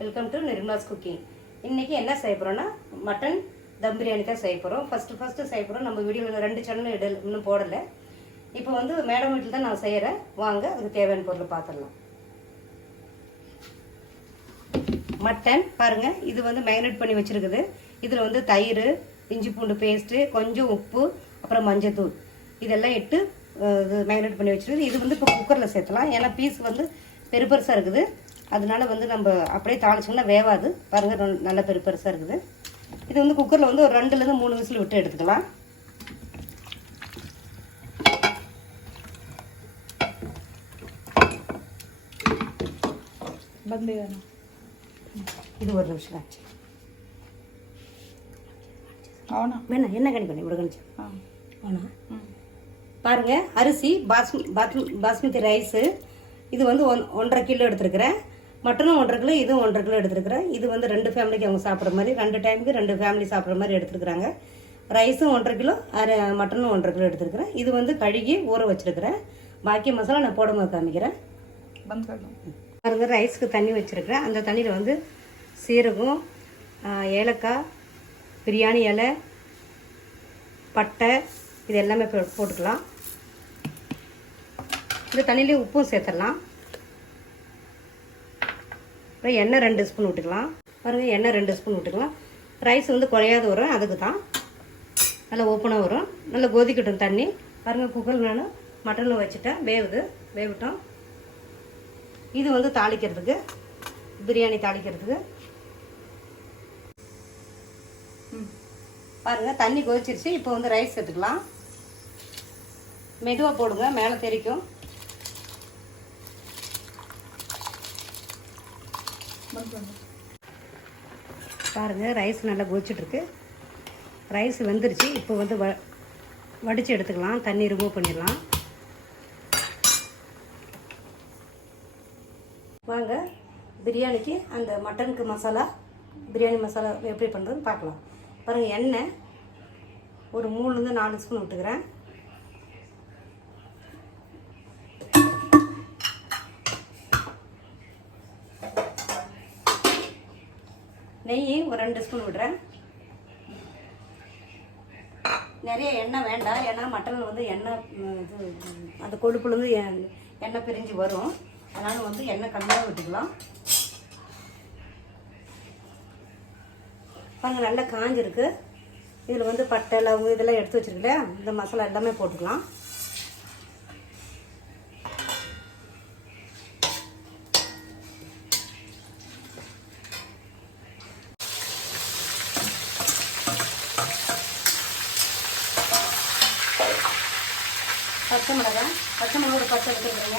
Welcome to Nirmala's cooking. இன்றைக்கி என்ன செய்ய போகிறோன்னா மட்டன் தம் பிரியாணி தான் செய்ய போகிறோம். ஃபஸ்ட்டு செய்ய போகிறோம். நம்ம வீடியோவில் 2 சேனல் இன்னும் போடலை. இப்போ வந்து மேடம் வீட்டில் தான் நான் செய்கிறேன். வாங்க அதுக்கு தேவையான பொருள் பார்த்துடலாம். மட்டன் பாருங்கள், இது வந்து மேரினேட் பண்ணி வச்சுருக்குது. இதில் வந்து தயிர், இஞ்சி பூண்டு பேஸ்ட்டு, கொஞ்சம் உப்பு, அப்புறம் மஞ்சத்தூள் இதெல்லாம் இட்டு இது மேரினேட் பண்ணி வச்சுருக்குது. இது வந்து இப்போ குக்கரில் சேர்த்தலாம். ஏன்னா பீஸ் வந்து பெருசாக இருக்குது. அதனால வந்து நம்ம அப்படியே தாளிச்சோம்னா வேவாது. பாருங்கள், நல்ல பெருசாக இருக்குது. இது வந்து குக்கரில் வந்து ஒரு 2லேருந்து 3 விசில் விட்டு எடுத்துக்கலாம். இது ஒரு நிமிஷம் ஆச்சு. வேணா என்ன கணி பண்ணி கணிச்சு ஆனா பாருங்க, அரிசி பாஸ்மதி ரைஸு இது வந்து 1.5 கிலோ எடுத்துருக்கிறேன். மட்டனும் 1.5 கிலோ, இதுவும் 1.5 கிலோ எடுத்துருக்கிறேன். இது வந்து 2 ஃபேமிலிக்கு அவங்க சாப்பிட்ற மாதிரி, 2 டைமுக்கு 2 ஃபேமிலி சாப்பிட்ற மாதிரி எடுத்துருக்குறாங்க. ரைஸும் 1.5 கிலோ, மட்டனும் 1.5 கிலோ எடுத்துருக்கிறேன். இது வந்து கழுகி ஊற வச்சுருக்கிறேன். பாக்கி மசாலா நான் போடும்போது காமிக்கிறேன். பாருங்க, ரைஸ்க்கு தண்ணி வச்சுருக்கிறேன். அந்த தண்ணியில் வந்து சீரகம், ஏலக்காய், பிரியாணி இலை, பட்டை இது எல்லாமே போட்டுக்கலாம். இந்த தண்ணியிலே உப்பும் சேர்த்துடலாம். அப்புறம் எண்ணெய் 2 ஸ்பூன் விட்டுக்கலாம். பாருங்கள், எண்ணெய் 2 ஸ்பூன் விட்டுக்கலாம். ரைஸ் வந்து குறையாத வரும், அதுக்கு தான் நல்லா ஓப்பனாக வரும். நல்லா கொதிக்கட்டும் தண்ணி. பாருங்கள், குக்கரில் நான் மட்டனில் வச்சுட்டேன், வேகட்டும். இது வந்து தாளிக்கிறதுக்கு, பிரியாணி தாளிக்கிறதுக்கு. பாருங்கள், தண்ணி கொதிச்சிருச்சு. இப்போ வந்து ரைஸ் சேர்த்துக்கலாம். மெதுவாக போடுங்க, மேலே தெரிக்கும். பாருங்கள், ரைஸ் நல்லா கொதிச்சிட்ருக்கு. ரைஸ் வெந்துருச்சு. இப்போ வந்து வடித்து எடுத்துக்கலாம். தண்ணி ரிமூவ் பண்ணிடலாம். வாங்க, பிரியாணிக்கு அந்த மட்டனுக்கு மசாலா, பிரியாணி மசாலா எப்படி பண்ணுறதுன்னு பார்க்கலாம். பாருங்கள், எண்ணெய் ஒரு 3லேருந்து 4 ஸ்பூன் விட்டுக்கிறேன். நெய் ஒரு 2 ஸ்பூன் விடுறேன். நிறைய எண்ணெய் வேண்டாம், ஏன்னா மட்டனில் வந்து எண்ணெய் இது அந்த கொழுப்புலேருந்து எண்ணெய் பிரிஞ்சு வரும். அதனால் வந்து எண்ணெய் கம்மியாக விட்டுக்கலாம். பாருங்கள், நல்லா காஞ்சிருக்கு. இதில் வந்து பட்டை, லவங்கம் இதெல்லாம் எடுத்து வச்சுருக்கல, இந்த மசாலா எல்லாமே போட்டுக்கலாம். பச்சை மிளகாய் பச்சை எடுத்துக்கிறேங்க.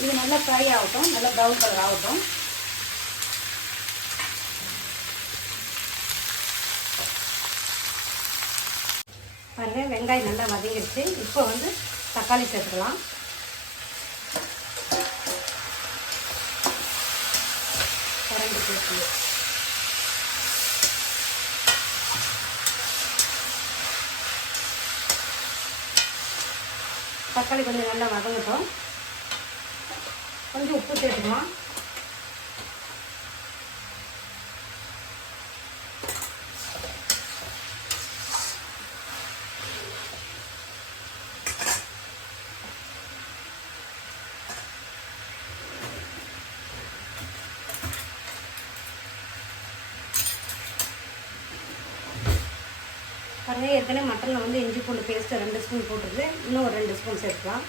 இது நல்லா ஃப்ரை ஆகட்டும், நல்லா ப்ரௌன் கலர் ஆகட்டும். பாருங்க, வெங்காயம் நல்லா வதங்கிடுச்சு. இப்போ வந்து தக்காளி சேர்த்துக்கலாம். தக்காளி கொஞ்சம் நல்லா வதங்கட்டும். கொஞ்சம் உப்பு சேர்த்துக்கலாம். பாருங்கள், ஏற்கனவே மட்டனில் வந்து இஞ்சி பூண்டு பேஸ்ட்டு 2 ஸ்பூன் போட்டுருக்கு. இன்னும் ஒரு 2 ஸ்பூன் சேர்த்துக்கலாம்.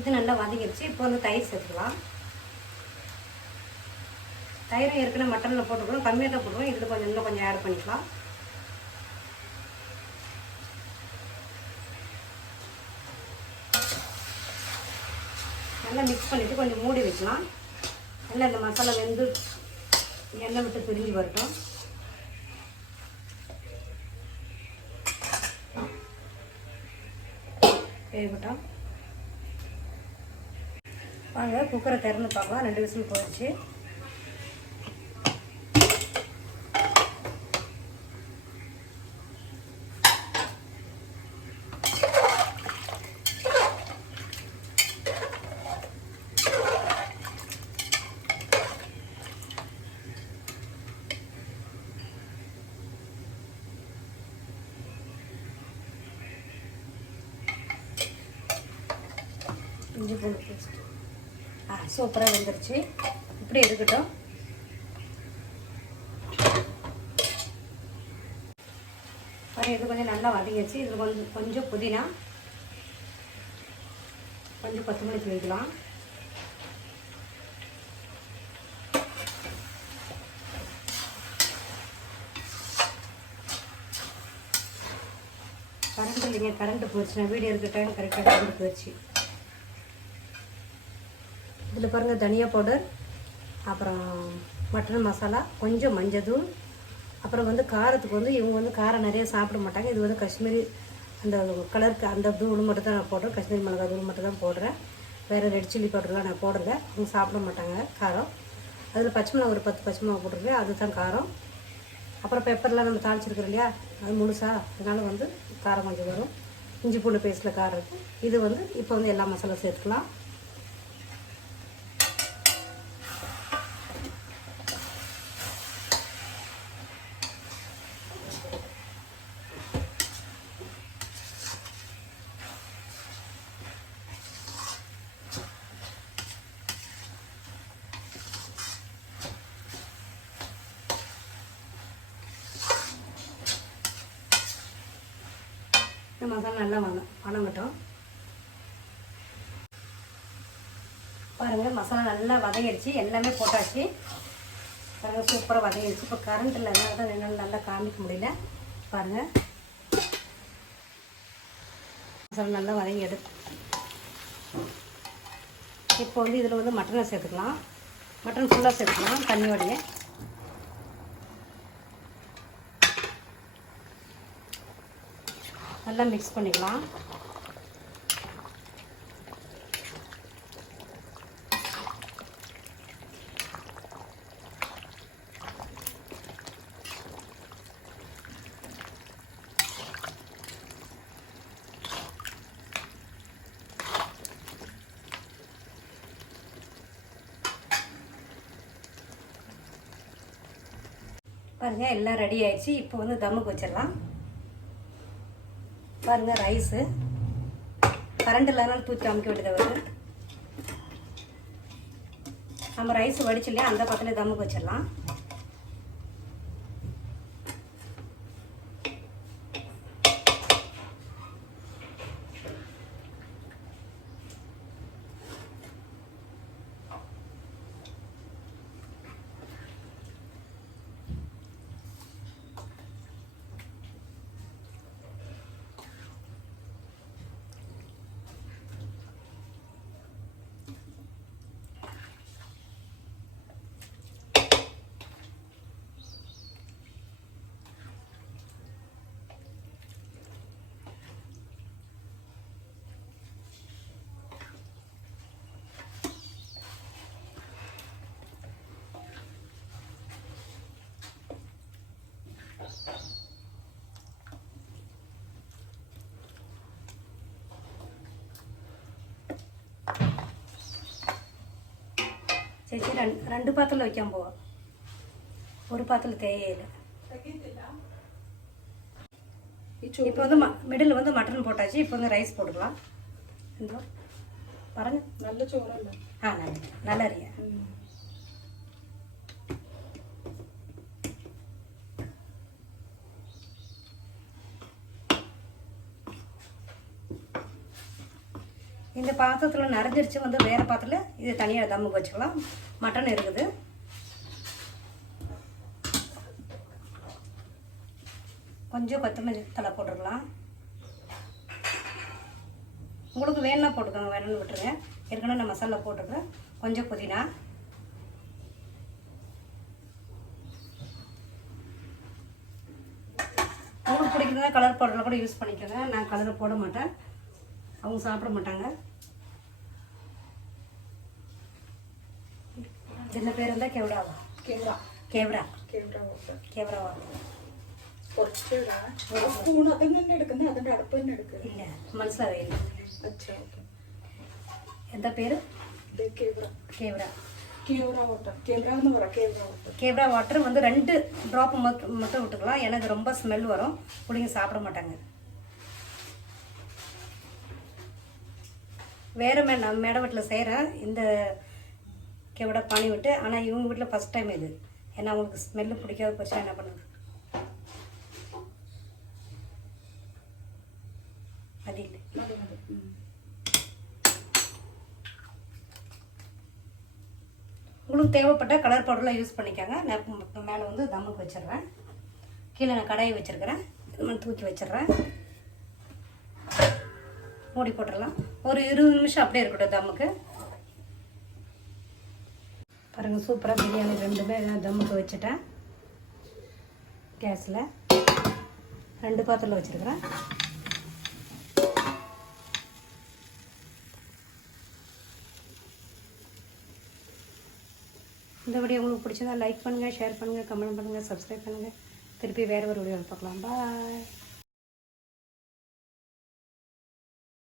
இது நல்லா வதங்கிடுச்சு. இப்போ வந்து தயிர் சேர்த்துக்கலாம். தயிரை ஏற்கனவே மட்டனில் போட்டுக்கிறோம், கம்மியாக தான் போட்டுருவோம். இதில் கொஞ்சம் இன்னும் கொஞ்சம் ஆட் பண்ணிக்கலாம். நல்லா மிக்ஸ் பண்ணிவிட்டு கொஞ்சம் மூடி வைக்கலாம். நல்லா இந்த மசாலா வெந்து எண்ணெய் விட்டு பிரிஞ்சு வரட்டும். வேகட்டும். வாங்க குக்கரை திறந்து பார்க்கலாம். 2 விசில் போயிடுச்சு. இஞ்சி பூண்டு பேஸ்ட் சூப்பராக வெந்துருச்சு. இப்படி இருக்கட்டும். இது கொஞ்சம் நல்லா வதங்கிடுச்சு. இதில் கொஞ்சம் புதினா, கொஞ்சம் கொத்தமல்லி தூவிக்கலாம். கரண்ட் இல்லைங்க, கரண்ட் போயிடுச்சு. நான் வீடியோ இருக்க டைம் கரெக்டாக கரண்ட் போயிடுச்சு. இதில் பாருங்கள் தனியா பவுடர், அப்புறம் மட்டன் மசாலா, கொஞ்சம் மஞ்சத்தூள், அப்புறம் வந்து காரத்துக்கு வந்து இவங்க வந்து காரம் நிறைய சாப்பிட மாட்டாங்க. இது வந்து காஷ்மீரி அந்த கலருக்கு அந்த தூள் மட்டும் தான் நான் போடுறேன். காஷ்மீரி மிளகாய் தூள் மட்டும் தான் போடுறேன். வேறு ரெட் சில்லி பவுடர்லாம் நான் போடலை. அவங்க சாப்பிட மாட்டாங்க காரம். அதில் பச்சை மிளகா ஒரு 10 பச்சை மிளகா போட்டிருக்கேன், அதுதான் காரம். அப்புறம் பெப்பர்லாம் நம்ம தாளிச்சிருக்கிறோம் இல்லையா, அது முழுசாக, அதனால் வந்து காரம் கொஞ்சம் வரும். இஞ்சி பூண்டு பேஸ்ட்டில் காரம் இருக்கும். இது வந்து இப்போ வந்து எல்லா மசாலா சேர்த்துக்கலாம். இந்த மசாலா நல்லா வதங்கட்டும். பாருங்கள் மசாலா நல்லா வதங்கிடுச்சு. எல்லாமே போட்டாச்சு. பாருங்கள் சூப்பராக வதங்கிடுச்சு. இப்போ கரண்ட் இல்லை, அதனால தான் என்னால் நல்லா காமிக்க முடியல. பாருங்கள் மசாலா நல்லா வதங்கி எடுத்து இப்போ வந்து இதில் வந்து மட்டனை சேர்த்துக்கலாம். மட்டன் ஃபுல்லாக சேர்த்துக்கலாம் தண்ணியோடைய. நல்லா மிக்ஸ் பண்ணிக்கலாம். பாருங்க எல்லாம் ரெடி ஆயிடுச்சு. இப்போ வந்து தம்முக்கு வச்சிடலாம். பாருங்க ரைஸு கரண்ட் இல்லாதனால தூக்கி அமைக்க வேண்டியதை வருது. நம்ம ரைஸ் வடிச்சு இல்லையா, அந்த பக்கத்துல தம்முக்கு வச்சிடலாம். சரி சரி, ரெண்டு பாத்திரத்தில் வைக்காம போவோம். ஒரு பாத்திரத்தில் தேவையில்லை. இப்போ வந்து மிடில் வந்து மட்டன் போட்டாச்சு. இப்போ வந்து ரைஸ் போட்டுக்கலாம். இந்த பாருங்க நல்ல சோறு இல்லை. நல்ல அறியா. இந்த பாத்திரத்தில் நிறைஞ்சிருச்சு. வந்து வேறு பாத்திரத்தில் இது தனியாக தம்முக்கு வச்சுக்கலாம். மட்டன் இருக்குது. கொஞ்சம் கொத்தமல்லி தழை போட்டுருக்கலாம். உங்களுக்கு வேணும்னா போட்டுக்கோங்க, வேணும்னு விட்டுருங்க. ஏற்கனவே நான் மசாலா போட்டுக்கிறேன். கொஞ்சம் புதினா, உங்களுக்கு பிடிக்கிறதா கலர் பவுடரில் கூட யூஸ் பண்ணிக்கோங்க. நான் கலரை போட மாட்டேன், அவங்க சாப்பிட மாட்டாங்க. என்ன பேர் இருந்தால் கெவடாவா? கேவரா. கேவரா കേവറ ഇല്ല, മനസ്സിലാവില്ല. എന്താ പേര്? കേവറ. கேவரா வாட்டர் வந்து 2 ட்ராப் மட்டும் விட்டுக்கலாம். எனக்கு ரொம்ப ஸ்மெல் வரும், பிள்ளைங்க சாப்பிட மாட்டாங்க. வேறு மேடம் வீட்டில் செய்கிறேன் இந்த கேவடா பானி விட்டு. ஆனால் இவங்க வீட்டில் ஃபஸ்ட் டைம் இது. ஏன்னா அவங்களுக்கு ஸ்மெல்லு பிடிக்காத போச்சா என்ன பண்ணுது. அது இல்லை, உங்களுக்கு தேவைப்பட்ட கலர் பவுடர்லாம் யூஸ் பண்ணிக்கோங்க. நான் மேலே வந்து தம்முக்கு வச்சிடுறேன். கீழே நான் கடாயை வச்சுருக்கிறேன், இது மாதிரி தூக்கி வச்சிடுறேன். மூடி போட்டுடலாம். ஒரு 20 நிமிஷம் அப்படியே இருக்கட்டும் தம்முக்கு. பாருங்கள், சூப்பராக பிரியாணி 2மே தம்முக்கு வச்சுட்டேன். கேஸில் 2 பாத்திரத்தில் வச்சுருக்கிறேன். இந்த வீடியோ உங்களுக்கு பிடிச்சதா லைக் பண்ணுங்கள், ஷேர் பண்ணுங்கள், கமெண்ட் பண்ணுங்கள், சப்ஸ்கிரைப் பண்ணுங்கள். திருப்பி வேறு ஒரு வீடியோவில் பார்க்கலாம். பாய்.